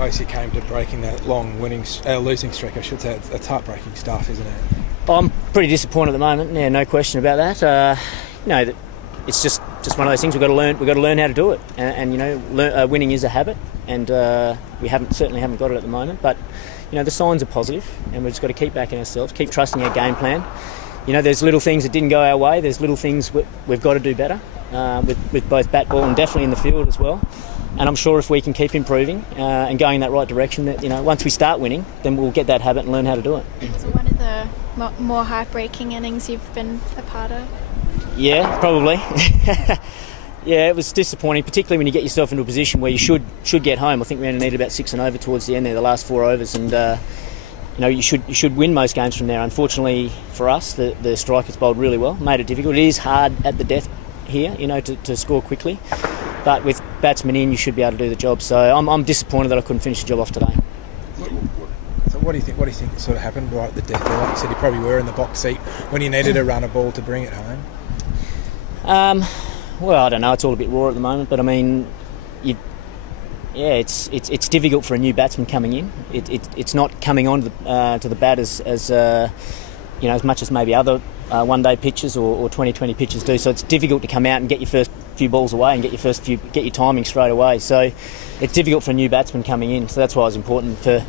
close you came to breaking that long losing streak, I should say. It's heartbreaking stuff, isn't it? I'm pretty disappointed at the moment. Yeah, no question about that. It's just one of those things we've got to learn. We've got to learn how to do it, and winning is a habit, and we certainly haven't got it at the moment. But the signs are positive, and we've just got to keep backing ourselves, keep trusting our game plan. There's little things that didn't go our way. There's little things we've got to do better with both bat, ball, and definitely in the field as well. And I'm sure if we can keep improving and going in that right direction, that once we start winning, then we'll get that habit and learn how to do it. Was it one of the more heartbreaking innings you've been a part of? Yeah, probably. Yeah, it was disappointing, particularly when you get yourself into a position where you should get home. I think we only needed about 6 and over towards the end there, the last 4 overs, and you should win most games from there. Unfortunately for us, the Strikers bowled really well, made it difficult. It is hard at the death here, to score quickly, but with batsmen in, you should be able to do the job. So I'm disappointed that I couldn't finish the job off today. So what do you think sort of happened right at the death there? Like you said, you probably were in the box seat when you needed to run a ball to bring it home. Well, I don't know. It's all a bit raw at the moment, but I mean, it's difficult for a new batsman coming in. It's not coming on to the bat as much as maybe other one-day pitches or 2020 pitches do. So it's difficult to come out and get your first few balls away and get your timing straight away. So it's difficult for a new batsman coming in. So that's why it's important for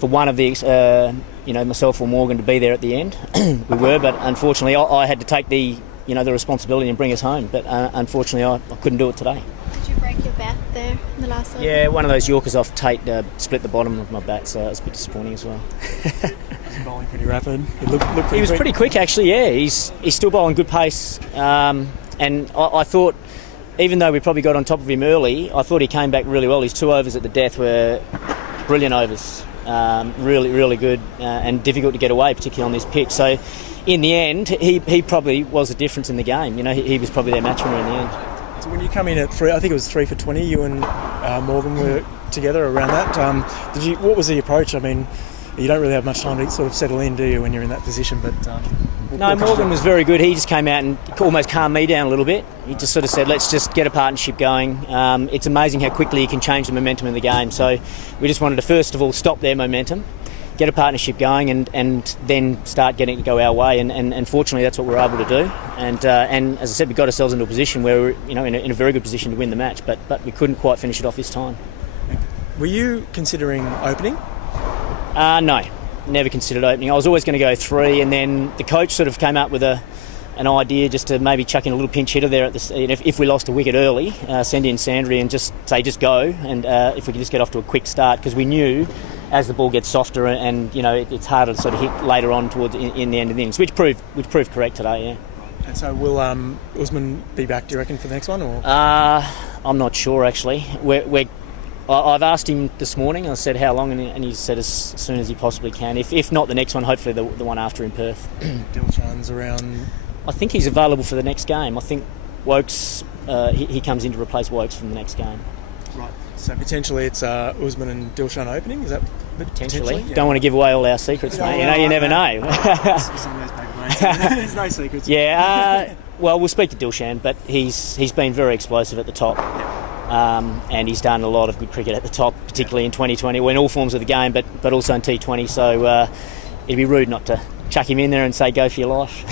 one of the myself or Morgan to be there at the end. We were, but unfortunately I had to take the responsibility and bring us home. But unfortunately I couldn't do it today. Did you break your bat there in the last over? Yeah, one of those Yorkers off Tate split the bottom of my bat, so it was a bit disappointing as well. Was he bowling pretty rapid? He was pretty quick actually, yeah. He's still bowling good pace. And I thought, even though we probably got on top of him early, I thought he came back really well. His 2 overs at the death were brilliant overs. Really, really good and difficult to get away, particularly on this pitch. So in the end, he probably was the difference in the game. He was probably their match winner in the end. So when you come in at 3, I think it was 3 for 20, you and Morgan were together around that. What was the approach? I mean, you don't really have much time to sort of settle in, do you, when you're in that position? But no, Morgan was very good. He just came out and almost calmed me down a little bit. He just sort of said, let's just get a partnership going. It's amazing how quickly you can change the momentum of the game. So we just wanted to first of all stop their momentum, get a partnership going, and then start getting it to go our way. And fortunately, that's what we were able to do. And as I said, we got ourselves into a position where we were in a very good position to win the match, but we couldn't quite finish it off this time. Were you considering opening? No, never considered opening. I was always going to go 3, and then the coach sort of came up with an idea just to maybe chuck in a little pinch hitter there if we lost a wicket early, send in Sandry and just go, and if we could just get off to a quick start, because we knew as the ball gets softer and it's harder to sort of hit later on towards in the end of the innings, which proved correct today. Yeah. And so will Usman be back, do you reckon, for the next one? Or I'm not sure actually. I've asked him this morning. I said how long, and he said as soon as he possibly can. If not the next one, hopefully the one after in Perth. Dilshan's around. I think he's available for the next game. I think Wokes he comes in to replace Wokes from the next game. Right. So potentially it's Usman and Dilshan opening. Is that potentially? Yeah. Don't want to give away all our secrets, mate. You never know. There's no secrets. Yeah. Well, we'll speak to Dilshan, but he's been very explosive at the top. And he's done a lot of good cricket at the top, particularly in 2020, in all forms of the game, but also in T20. So it'd be rude not to chuck him in there and say, go for your life.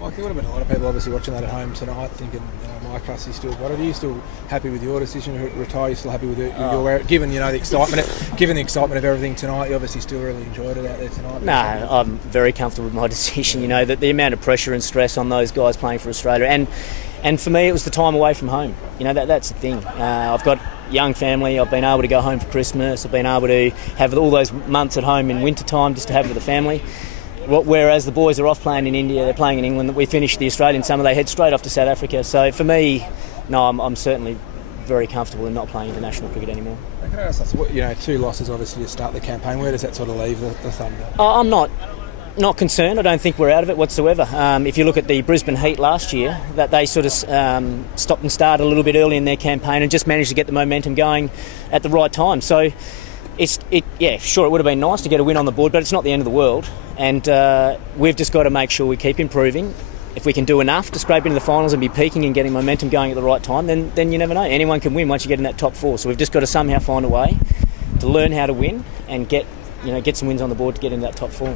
Mike, there would have been a lot of people obviously watching that at home tonight thinking, Mike Hussey still got it. Are you still happy with your decision to retire? Are you still happy with your given the excitement of everything tonight? You obviously still really enjoyed it out there tonight. No, I'm very comfortable with my decision. That the amount of pressure and stress on those guys playing for Australia, and for me it was the time away from home. That's the thing. I've got a young family. I've been able to go home for Christmas. I've been able to have all those months at home in winter time just to have with the family. Whereas the boys are off playing in India, they're playing in England. We finish the Australian summer, they head straight off to South Africa. So for me, no, I'm certainly very comfortable in not playing international cricket anymore. Can I ask, 2 losses obviously to start the campaign. Where does that sort of leave the Thunder? I'm not concerned. I don't think we're out of it whatsoever. If you look at the Brisbane Heat last year, that they sort of stopped and started a little bit early in their campaign and just managed to get the momentum going at the right time. So sure, it would have been nice to get a win on the board, but it's not the end of the world. And we've just got to make sure we keep improving. If we can do enough to scrape into the finals and be peaking and getting momentum going at the right time, then you never know. Anyone can win once you get in that top 4. So we've just got to somehow find a way to learn how to win and get some wins on the board to get into that top 4.